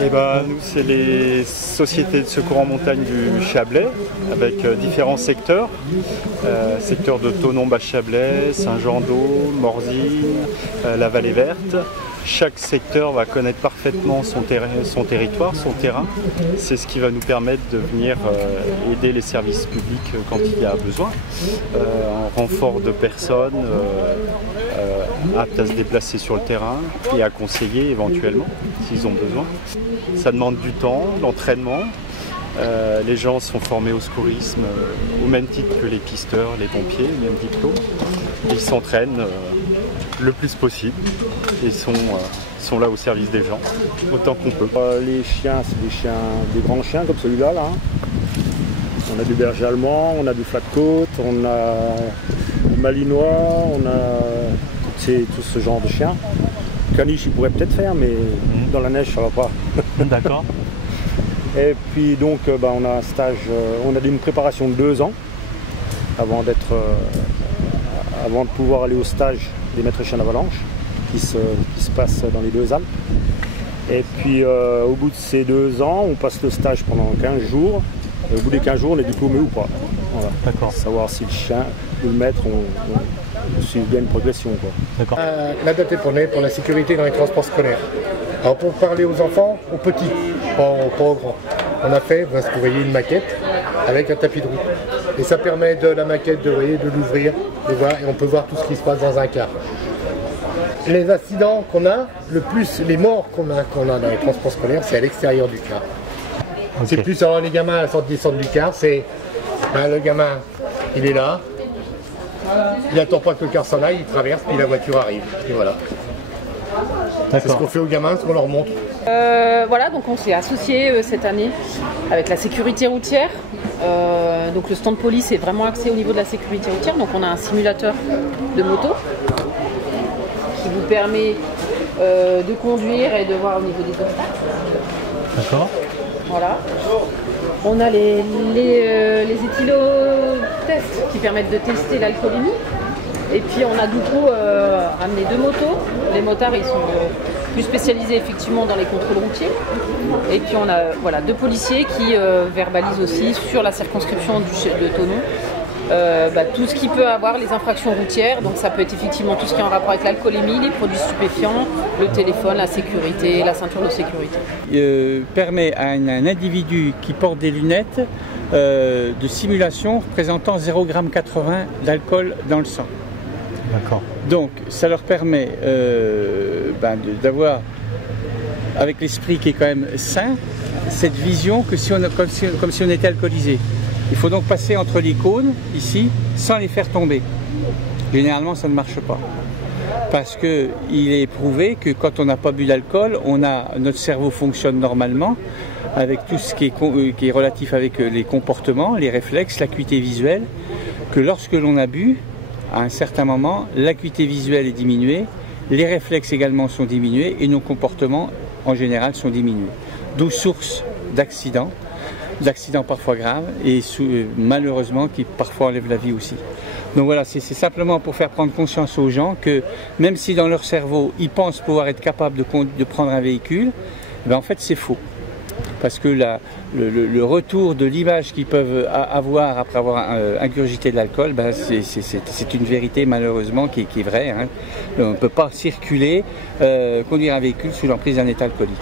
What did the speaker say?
Nous, c'est les sociétés de secours en montagne du Chablais, avec différents secteurs. Secteur de Thonon-Bas-Chablais, Saint-Jean-d'Eau, Morzine, la Vallée Verte. Chaque secteur va connaître parfaitement son territoire, son terrain. C'est ce qui va nous permettre de venir aider les services publics quand il y a besoin. En renfort de personnes aptes à se déplacer sur le terrain et à conseiller éventuellement s'ils ont besoin. Ça demande du temps, l'entraînement. Les gens sont formés au secourisme au même titre que les pisteurs, les pompiers, même diplôme. Ils s'entraînent le plus possible et sont là au service des gens autant qu'on peut. Les chiens, c'est des grands chiens comme celui-là. Là. On a du berger allemand, on a du flat-côte, on a du malinois, on a tout ce genre de chiens. Caniche, il pourrait peut-être faire, mais dans la neige, ça va pas. D'accord. Et puis donc, on a un stage, on a une préparation de 2 ans avant de pouvoir aller au stage des maîtres chiens d'avalanche qui se passe dans les 2 Alpes. Et puis au bout de ces 2 ans, on passe le stage pendant 15 jours. Et au bout des 15 jours, on est diplômé ou pas. Voilà. D'accord. Savoir si le chien ou le maître ont suivi bien une progression. D'accord. La date est pour la sécurité dans les transports scolaires. Alors pour parler aux enfants, aux petits, pas aux grands. On a fait, vous voyez, une maquette avec un tapis de route. Et ça permet de la maquette de l'ouvrir, de voir, et on peut voir tout ce qui se passe dans un car. Les accidents qu'on a, les morts qu'on a dans les transports scolaires, c'est à l'extérieur du car. Okay. C'est plus alors les gamins descendent du car, c'est le gamin, il est là, il n'attend pas que le car s'en aille, il traverse, puis la voiture arrive. Et voilà. C'est ce qu'on fait aux gamins, ce qu'on leur montre. Voilà, donc on s'est associé cette année avec la sécurité routière. Donc le stand police est vraiment axé au niveau de la sécurité routière. Donc on a un simulateur de moto qui vous permet de conduire et de voir au niveau des obstacles. D'accord. Voilà. On a les éthylo-tests qui permettent de tester l'alcoolémie. Et puis on a du coup ramené 2 motos. Les motards ils sont plus spécialisés effectivement dans les contrôles routiers. Et puis on a 2 policiers qui verbalisent aussi sur la circonscription de Thonon tout ce qui peut avoir les infractions routières. Donc ça peut être effectivement tout ce qui est en rapport avec l'alcoolémie, les produits stupéfiants, le téléphone, la sécurité, la ceinture de sécurité. Permet à un individu qui porte des lunettes de simulation représentant 0,80 g d'alcool dans le sang. D'accord. Donc ça leur permet d'avoir, avec l'esprit qui est quand même sain, cette vision que comme si on était alcoolisé. Il faut donc passer entre les cônes, ici, sans les faire tomber. Généralement, ça ne marche pas. Parce qu'il est prouvé que quand on n'a pas bu d'alcool, notre cerveau fonctionne normalement, avec tout ce qui est relatif avec les comportements, les réflexes, l'acuité visuelle, que lorsque l'on a bu, à un certain moment, l'acuité visuelle est diminuée, les réflexes également sont diminués et nos comportements en général sont diminués. D'où source d'accidents parfois graves et malheureusement qui parfois enlèvent la vie aussi. Donc voilà, c'est simplement pour faire prendre conscience aux gens que même si dans leur cerveau ils pensent pouvoir être capables de prendre un véhicule, en fait c'est faux. Parce que le retour de l'image qu'ils peuvent avoir après avoir ingurgité de l'alcool, c'est une vérité malheureusement qui est vraie. Hein. On ne peut pas circuler, conduire un véhicule sous l'emprise d'un état alcoolique.